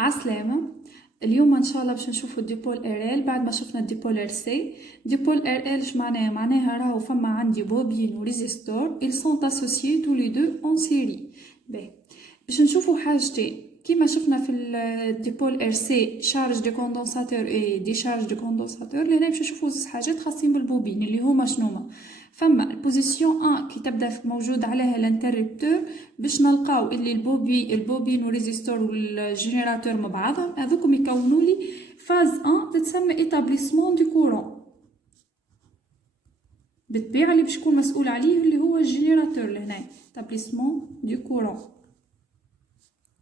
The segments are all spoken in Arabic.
عسلامة. اليوم ان شاء الله باش نشوفوا الديبول ار ال بعد ما شفنا الديبول ار سي. ديبول ار ال اش معناها راهو فما عندي بوبين وريزيستور ils sont associés tous les deux en série. باهي باش نشوفوا حاجتين كيما شفنا في الديبول ار سي شارج دي كوندنساتور اي دي شارج دي كوندنساتور. لهنا باش نشوفوا زوج حاجات خاصين بالبوبين اللي هما شنوما. فما البوزيسيون 1 كي تبدا موجود عليها الانتربتور باش نلقاو اللي البوبين والريزيستور والجينيراتور مع بعضهم هذوكم يكونوا لي فاز 1 تتسمى ايتابليسمون دو كورون. بالطبيعه اللي باش يكون مسؤول عليه اللي هو الجينيراتور لهنا ايتابليسمون دو كورون،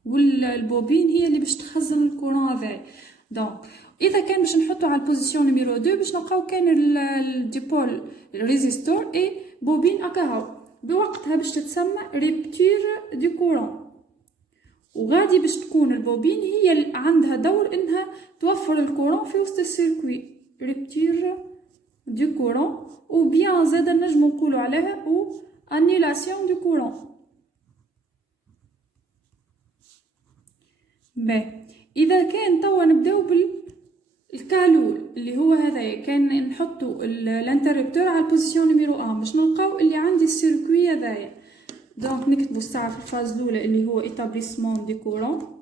والبوبين هي اللي باش تخزن الكورون هذا. دونك اذا كان باش نحطو على البوزيسيون نيميرو 2 باش نلقاو كان الديبول ريزيستور اي بوبين اكاهو، بوقتها باش تتسمى ريبتور دو كورون. وغادي باش تكون البوبين هي اللي عندها دور انها توفر الكورون في وسط السيركوي، ريبتور دو كورون. و بيان زادا نجمو نقولو عليها او انيلاسيون دو كورون. باهي اذا كان توا نبداو بالكالول اللي هو هذا كان نحطو الانتربتور على البوزيسيون نيميرو 1 باش نلقاو اللي عندي السيركوي هذايا. دونك نكتبو الساعه في الفاز الاولى اللي هو ايتابليسمون دي كورون،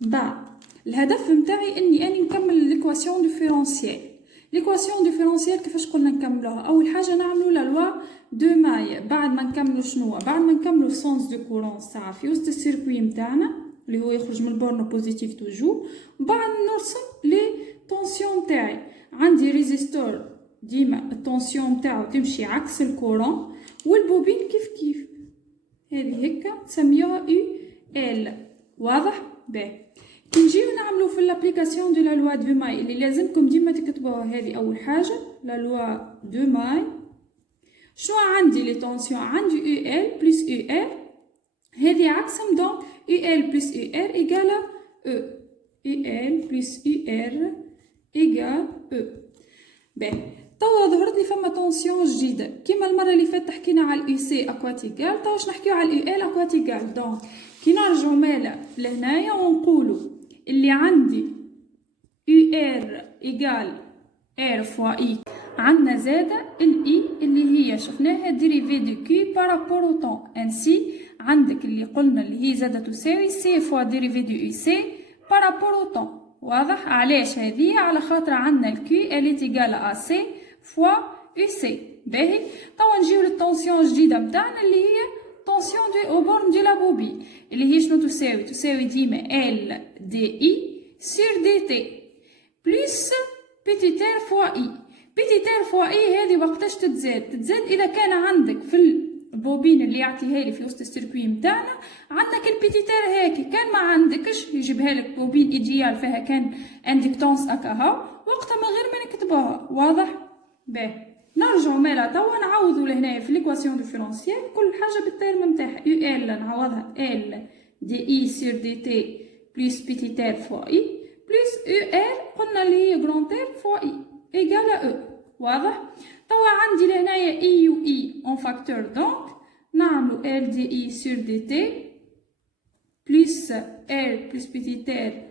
بعد الهدف نتاعي اني نكمل ليكواسيون ديفيرونسيال. ليكواسيون ديفيرونسيال كيفاش قلنا نكملوها؟ اول حاجه نعملو لا لوا دو ماي، بعد ما نكملو شنو؟ بعد ما نكملو سونس دو كورون ساعه في وسط السيركوي نتاعنا اللي هو يخرج من البورن بوزيتيف توجو، وبعد نرسم لي طونسيون تاعي. عندي ريزيستور ديما الطونسيون نتاعو تمشي عكس الكورون، والبوبين كيف هذه هكا نسميوها او ال. واضح؟ باهي كي نجيو نعملو في الابليكاسيون دو لا لوا دو ماي اللي لازمكم ديما تكتبوها، هذه اول حاجه لا لوا دو ماي. شنو عندي لي طونسيون؟ عندي او ال بلس او ار، هذه عكسهم. دونك او ال بلس او ار ايكال او ال بلس او ار ايكال او. باهي توا ظهرت لي فما طونسيون جديده كيما المره اللي فاتت حكينا على الاي سي اكواتيكال، توا باش نحكيو على الاو ال اكواتيكال. دونك كي نرجعو مالا لهنايا ونقولو اللي عندي او ار ايكال ار فوا اي، عندنا زاده الاي اللي هي شفناها ديريفي دو كي بارابور او طون. انسي عندك اللي قلنا اللي هي زاده تساوي سي فوا ديريفي دو اي سي بارابور او طون. واضح؟ علاش هذه؟ على خاطر عندنا الكي الي تيغال ا سي فوا او سي. باهي توا نجيو للطونسيون الجديده نتاعنا اللي هي طونسيون دو او بورن دو لا بوبي اللي هي شنو تساوي؟ تساوي ديما ال دي اي سور دي تي بلس بيتيتير فوا اي. بيتيتير فوا اي هذه وقتاش تتزاد اذا كان عندك في البوبين اللي يعطيها لي في وسط السيركوي نتاعنا عندك البيتيتير هيك، كان ما عندكش يجيبها لك بوبين ايديال فيها كان اندكتونس اكاها وقتها من غير ما نكتبوها. واضح؟ باهي نرجعو مالا توا نعوضو لهنايا في ليكواسيون ديفيرونسيال كل حاجه بالترم نتاعها. او ال نعوضها ال دي اي سور دي تي بلس بيتيتير فوا اي بلس او ال قلنا اللي هي غرانتير فوا اي ايكال او. واضح؟ توا عندي لهنايا اي و اي اون فاكتور، دونك نعملو ال دي اي سور دي تي بلس ال بلس بيتيتير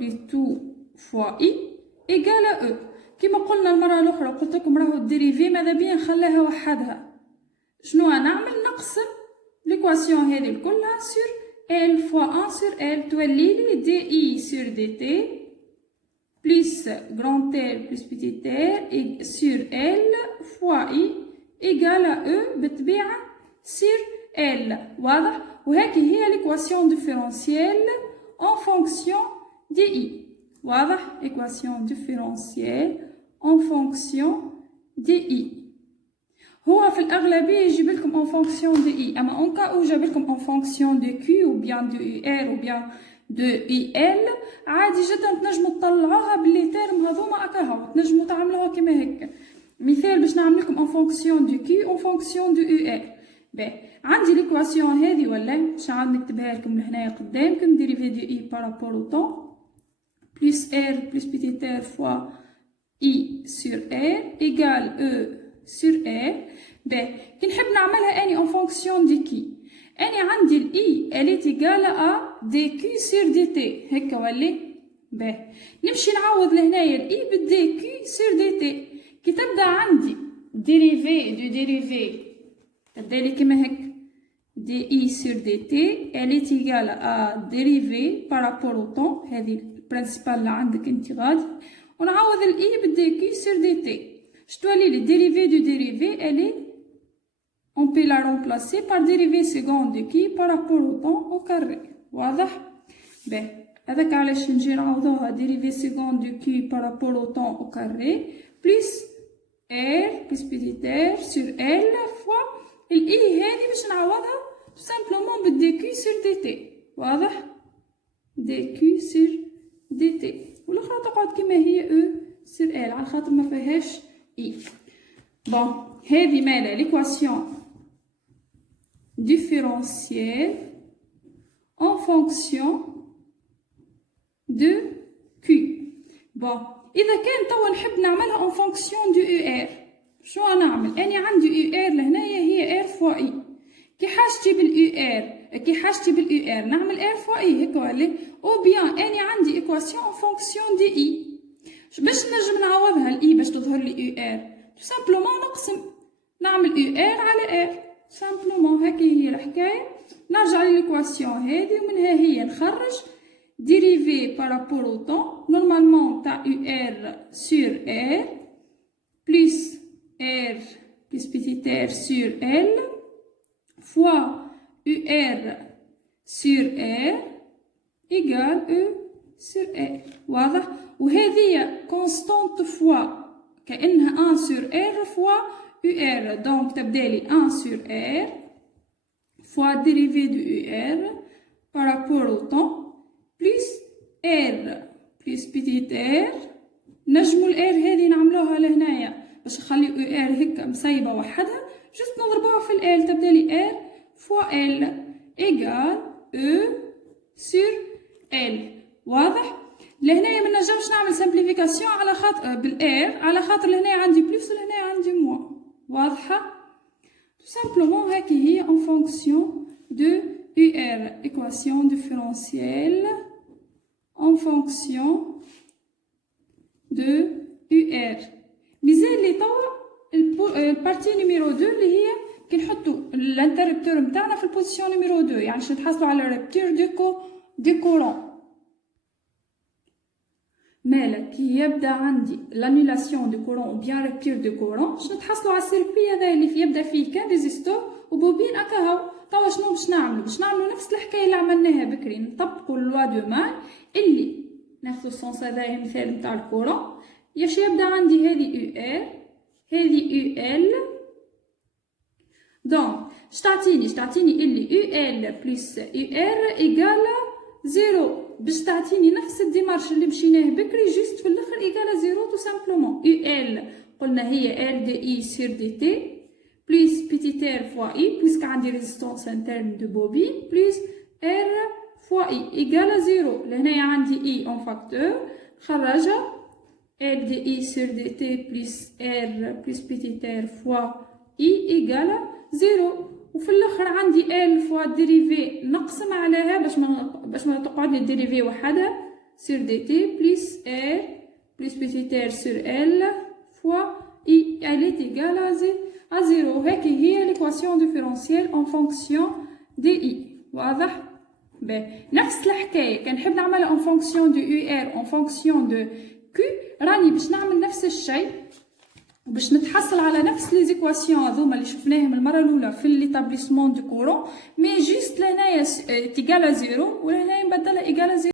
بلس 2 فوا اي ايكال او. كما قلنا المره الاخرى قلت لكم راهو الديريفي ماذا بيا نخليها وحدها. شنو نعمل؟ نقسم ليكواسيون هذه كلها سور ال فوا 1 سور ال تولي لي دي اي سور دي تي بلس غران تير بلس بيتي تير سور ال فوا اي ايكال او بالطبيعه سور ال. واضح؟ وهذه هي ليكواسيون ديفيرونسيال en fonction دي اي. واضح؟ ايكواسيون ديفيرونسيال en fonction دي اي. هو في الأغلبية يجيب لكم en fonction de i، أما en cas où جاب لكم en fonction de q ou bien de ur ou bien de il عادي جدا تنجموا تطلعوها باللي تيرم هذوما أكاهو، تنجموا تعملوها كما هكا. مثال باش نعمل لكم en fonction de q en fonction de ur. باهي عندي ليكواسيون هذه ولا مش عاد نكتبها لكم لهنايا قدامكم ديريفي دو i بارابور au temps plus r plus petit r fois i sur r égale e sur R. باهي كي نحب نعملها اني en fonction de qui اني عندي ال I elle est égale à dq sur dt هكا ولي. باهي نمشي نعوض لهنايا ال I بال dq sur dt. كي تبدا عندي dérivé du dérivé تبدا لي كيما هكا di sur dt elle est égale à dérivé par rapport au temps. هذه البرانسيبال اللي عندك انت غادي ونعوض ال I بال dq sur dt. شتولي لي dérivé du dérivé elle est on peut la remplacer par dérivée seconde de qui par rapport au temps au carré. واضح؟ باهي هذاك علاش نجي نعوضوها dérivée seconde de qui par rapport au temps au carré plus r plus petit r sur l fois ال I هذه باش نعوضها tout simplement بال dq sur dt. واضح؟ dq sur dt والاخرى تقعد كما هي e sur l على خاطر ما فيهاش i. بون هذه مالا l'équation différentielle en fonction de Q. Bon, إذا كان توا نحب نعملها en fonction du UR. شو نعمل؟ أنا عندي UR لهنايا هي R fois I. كي حاجتي بال UR نعمل R fois I هيك ولا؟ أو بيان أنا عندي équation en fonction de I. باش نجم نعوضها ال I باش تظهر لي UR. tout simplement نقسم نعمل UR على R. simplement هكي هي الحكاية. نرجع للإيكواسيون هذه ومنها هي نخرج dérivé par rapport au temps normalement تاع UR sur R plus R plus petit r sur L fois UR sur R égale E sur R. واضح؟ وهذه constante fois كأنها 1 sur R fois UR donc تبدالي 1 sur R fois dérivée de UR par rapport au temps plus R plus petit r نجمو ال R هذه نعملوها لهنايا باش نخلي UR هكا مسيبة وحدها جست نضربوها في ال L تبدالي R fois L égale E sur L. واضح؟ لهنايا منجمش نعمل simplification على خاطر بال R على خاطر لهنايا عندي بلس ولهنايا عندي موان. واضحة؟ tout simplement هكي هي en fonction de UR équation différentielle en fonction de UR. مازال لي توا البارتي نيميرو 2 اللي هي كي نحطو الانتربتور نتاعنا في البوزيسيون نيميرو 2 يعني باش نتحصلو على رابتور دو كورون. مالا كي يبدا عندي لانولاسيون دو كورون او بيان رابتور دو كورون باش نتحصلو على السيركوي هذا اللي يبدا فيه كان ريزيستور وبوبين اكاهو. توا شنو باش نعملو؟ باش نعملو نفس الحكايه اللي عملناها بكري نطبقو لوا دو مان اللي ناخذ السونس هذايا مثال نتاع الكورون ياش يبدا عندي هذه يو ار هذه يو ال دونك تعطيني اللي يو ال بلس يو ار ايكال زيرو باش تعطيني نفس الديمارش اللي مشيناه بكري جوست في الاخر ايكال زيرو تو سامبلومون. يو ال قلنا هي ال دي اي سير دي تي بلس بيتي ار فوا اي بويسك عندي ريزيستونس انترن دو بوبين بلس ار فوا اي ايكال زيرو. لهنايا عندي اي اون فاكتور خرجها ال دي اي سير دي تي بلس ار بلس بيتي ار فوا اي ايكال زيرو. وفي الاخر عندي ال فوا ديريفي نقسم عليها باش ما تقعد لي ديريفي وحدها سير دي تي بلس ار بلس بيتي ار سير ال فوا اي ال ايكال à زيرو. هكي هي ليكواسيون ديفيرونسيال اون فونكسيون دي اي. واضح؟ باهي نفس الحكايه كان نحب نعملها اون فونكسيون دو يو ار اون فونكسيون دو كيو راني باش نعمل نفس الشيء باش نتحصل على نفس لي زيكواسيون هذوما اللي شفناهم المره الاولى في ليتابليسمون دو كورون مي جوست لهنايا تيغالا زيرو ولهنايا نبدلها ايغالا زيرو.